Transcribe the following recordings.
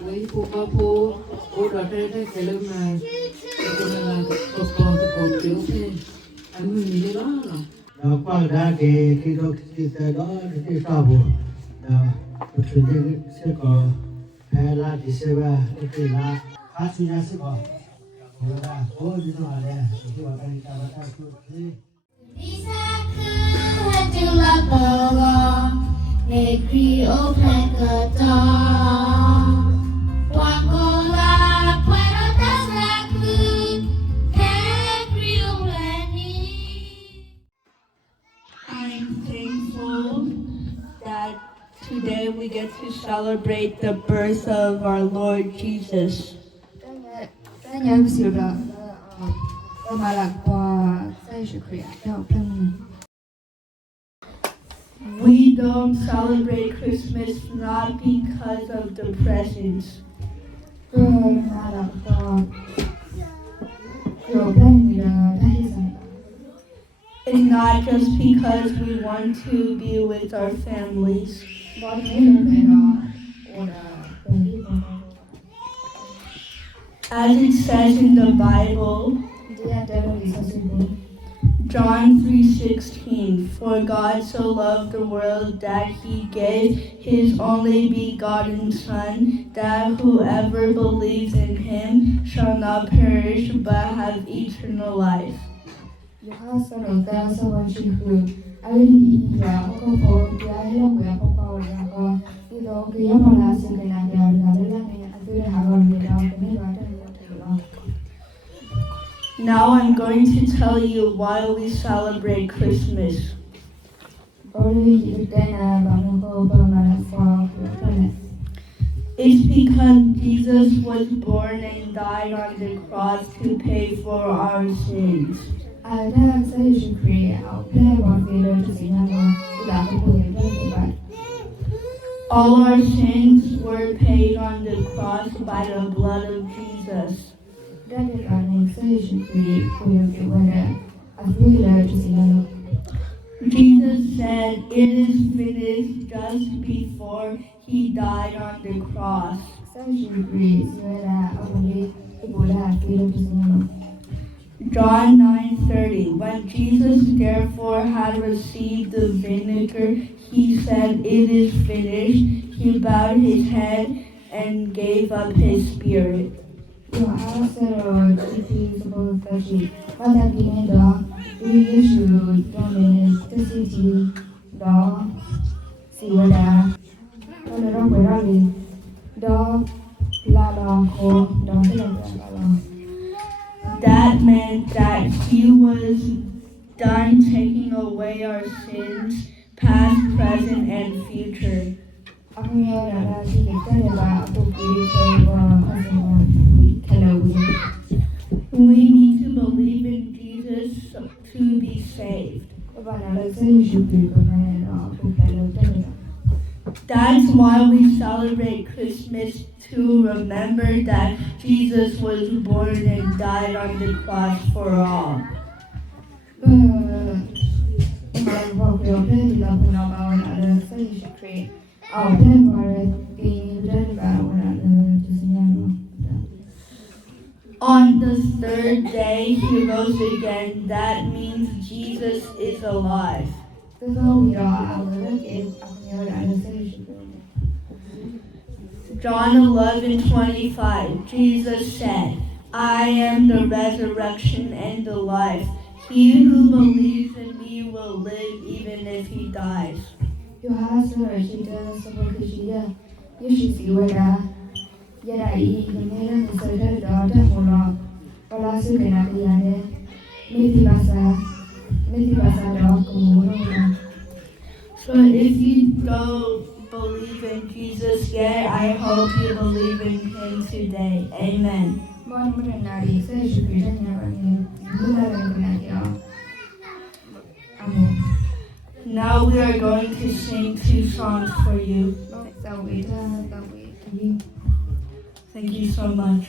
Với cô có cô đó đây cái lúc mà cô là con thiếu thế anh mình nghĩ đó rồi đó qua ra cái đó cái sao bộ đó tôi sẽ có hay là đi xe ba cái là khá suy ra sẽ có là có gì đó là cái bảo cái ta bảo cái I'm thankful that today we get to celebrate the birth of our Lord Jesus. We don't celebrate Christmas not because of the presents. And not just because we want to be with our families. As it says in the Bible, John 3:16, for God so loved the world that he gave his only begotten Son, that whoever believes in him shall not perish but have eternal life. Now I'm going to tell you why we celebrate Christmas. It's because Jesus was born and died on the cross to pay for our sins. All our sins were paid on the cross by the blood of Jesus. Jesus said, "It is finished," just before he died on the cross. John 9:30. When Jesus therefore had received the vinegar, he said, "It is finished." He bowed his head and gave up his spirit. That meant that he was done taking away our sins, past, present, and future. We need to believe in Jesus to be saved. That's why we celebrate Christmas, to remember that Jesus was born and died on the cross for all. On the third day, he rose again. That means Jesus is alive. John 11:25, Jesus said, "I am the resurrection and the life. He who believes in me will live even if he dies." So if you don't believe in Jesus yet, I hope you believe in him today. Amen. Now we are going to sing 2 songs for you. Thank you so much.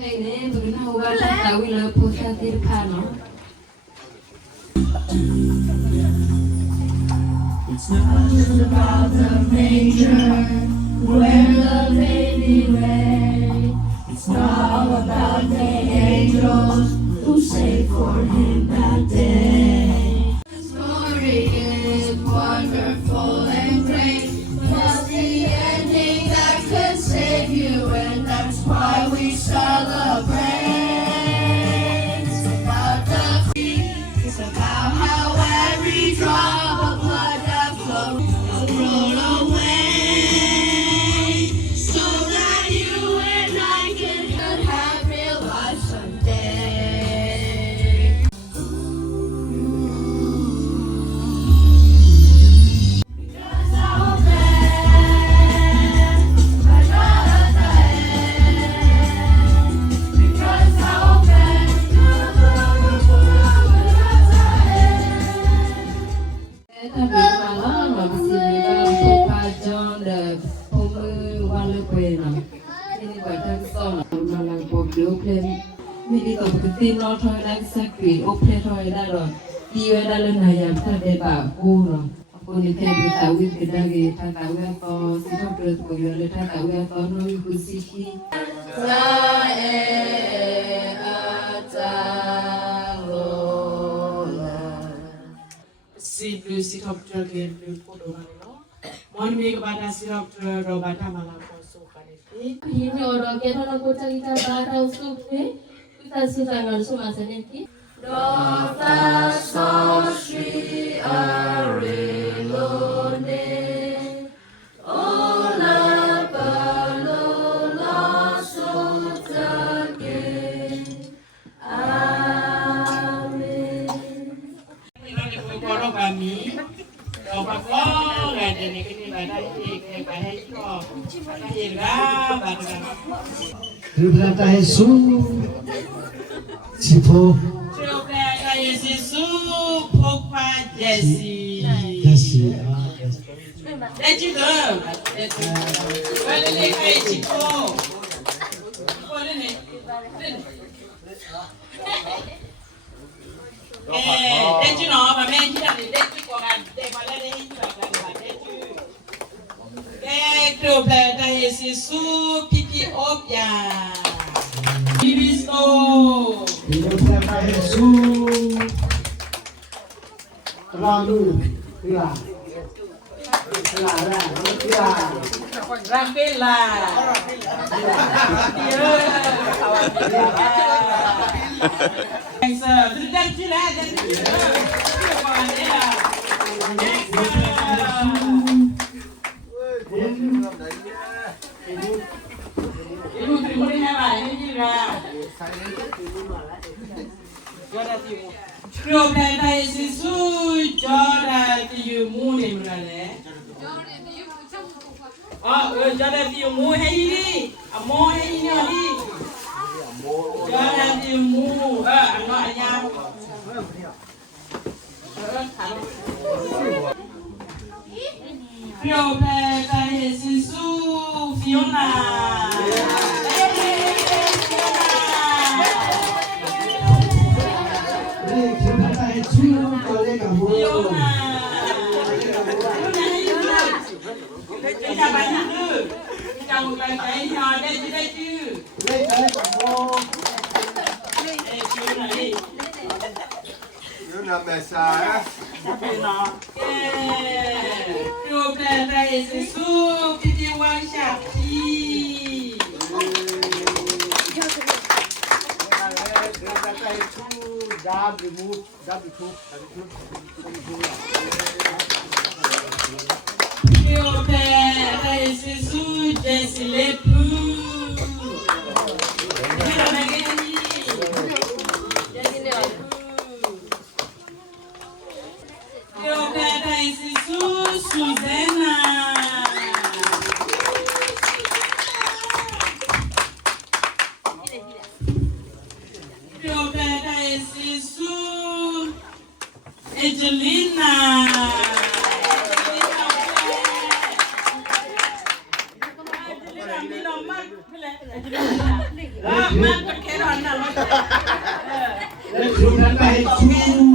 Hey, ne, bagaimana hubungan tahu lah pusat di Pano? Just about the manger where the baby lay. It's not about the angels who sang for him that day. The story is wonderful and great, but the ending that could save you, and that's why we celebrate. It's about the feet, it's about how every drop of blood that flowed will roll away, so that you and I can have real life someday. Because I'll bet, I got a because I'll bet,ถ้าเป็นมาแล้วเราไปซื้อแบบพวกปลาจอนเด็กพวกมือวันละเปนอ่ะนี่ว่าทั้งสองเราลังพบเดี๋ยวเพลงไม่ได้ตกติดตีนเราถอยได้สักปีโอเพลถอยได้หรอกดีไว้ได้เลยนายามถ้าได้บ่าวกู้หรอกคนนี้แค่ไปตาวิ่งไปได้เลยถ้าตาวิ่งก็สิทำเรื่องตัวเยอะเลยถ้าตาวิ่งก็น้อยกุศิชีซาเออาจาโล Si blue sit up to again blue photo no. One week about a sit up to Robata Malakoso Kaniki. Ini orang kita nak kota kita barang supe, kita susangan semua seneki. Dota Sostri Arilone Ola Palola Sotage Amen. Kami, Robert Long, and then you can buy that by his shop. Representa Jesus, Tipo, Jesse. Jesse, Let you go. Well, they go. Let you know, my man, you let you go and they will let you. To play the Jesus, Pipi Opia. Bibisto. representa Jesus, Lalu, Pila, Rafaela. Thanks, thank you, Kêu đây đây xin xui cho đây tiêu mua này mà này. Cho đây tiêu mua hay đi, mua hay đi nhờ đi. Cho đây tiêu mua, anh nói nha. Kêu đây đây xin xui Fiona. representa Jesus, colega amor. Chào bạn nhá. Chào một lần thấy nhỏ đây chứ. Una mesa, Eu quero esse suco de Wanchapi. Eu quero esse suco de Silepu. Eu quero esse suco, Suzana. Eu quero esse suco, Angelina. Representa Jesus.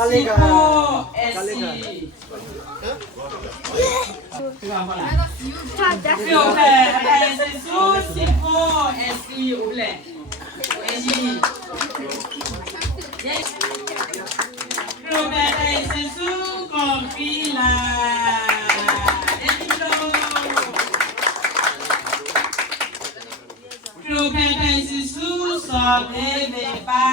SC ပြောပဲအဲ့ဒါဆို14 SC ဦးလေ SC ပြောပဲအဲ့ဒါဆိုကော်ဖီလာပြောပဲအဲ့ဒါဆိုဆော်လေပဲပါ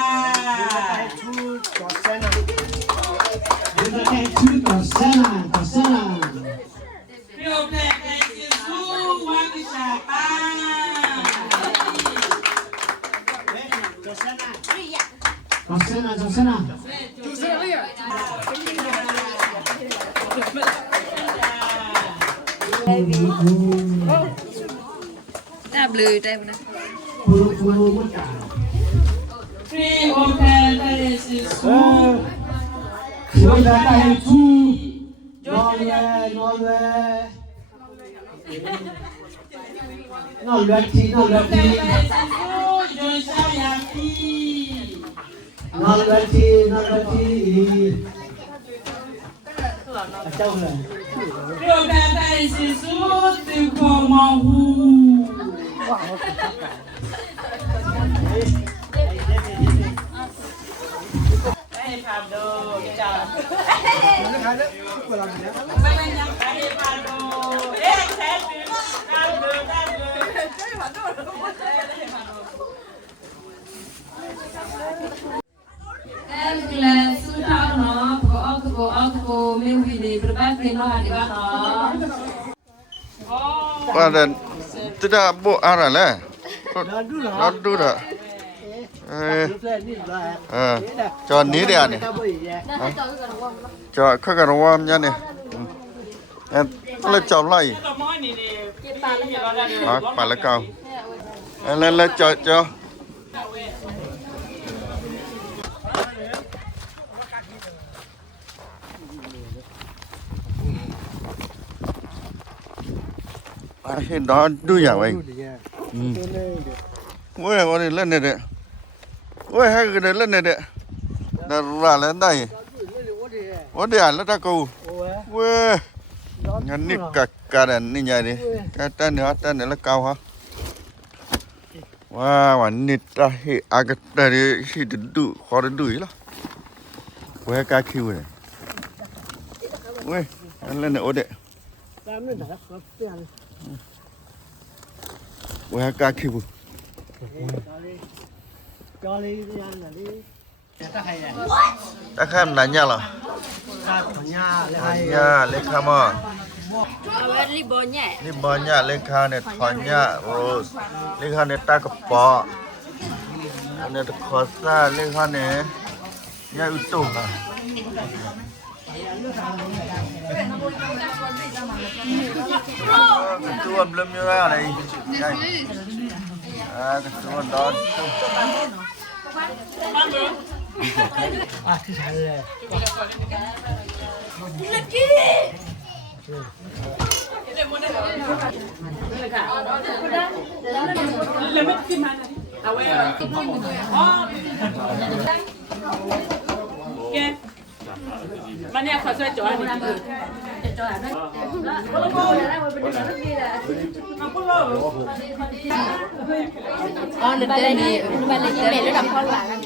Yo te Jesús, Guadalajara. Đáp lười đây nè. Free open Jesus. Nó lượt thì Yo sao ya fi. nó lượt thì châu rồi Yo te Jesus, tu como hu. Hey Pablo, ¿qué tal? Hey Pablo. Em là sư thao nó có mình vì để berbagi thì nó hạt cái nó. Pada tidak bu arah lah. Nadu dah. Cho ní đi anh. Cho khắc cái rau nha nè. Em lấy chọn lại. Phải là cao. Lên cho. Hiện đó đuôi à vậy? Ôi, con này lên này đấy. Ôi, hai cái này lên này đấy. Đã ra lên đây. Ôi, để ảnh nó ra cầu. Ôi, ngắn nít cả đàn này nhảy đi. Cái tên này là cao hả? Wow, ảnh nít ra hệ à cái này thì đủ khó đến đuổi lắm. Ôi, cái kêu này. Ôi, lên này ôi đấy. Ôi cá kêu. Ta khám là nhà là. Nhà lấy khám à. Libon nhà lấy khám này thon nhà rose. Lấy khám này ta cặp bò. Này khó xa lấy khám này nhà ưu tùng à. Cái chuông lâm như thế này. Cái chuông đó. cái sản này Mana yang khasnya cowok ni? Con được tên gì? Bạn là mẹ nó đọc con lại là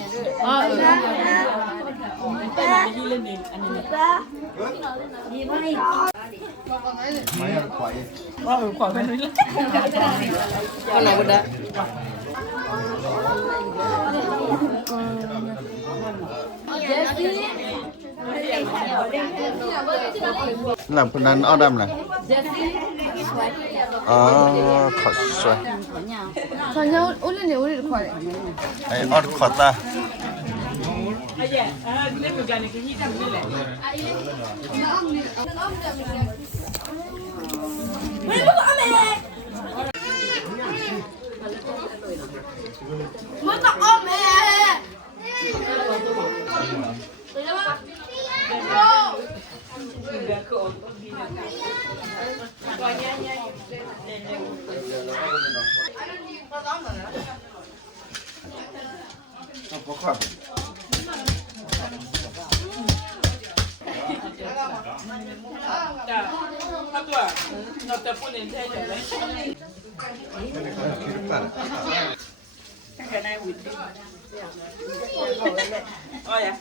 con nào bên đó? Làm phần ăn ở đâm này. Khó xoay. 전혀 올리네 올리를 거래. Ấy, ở khó ta. Lên một cái này cái gì chẳng biết lẽ. Muốn tao ôm mẹ. Không có Atua, no te ponen de ella. Can I with you? Oh yeah.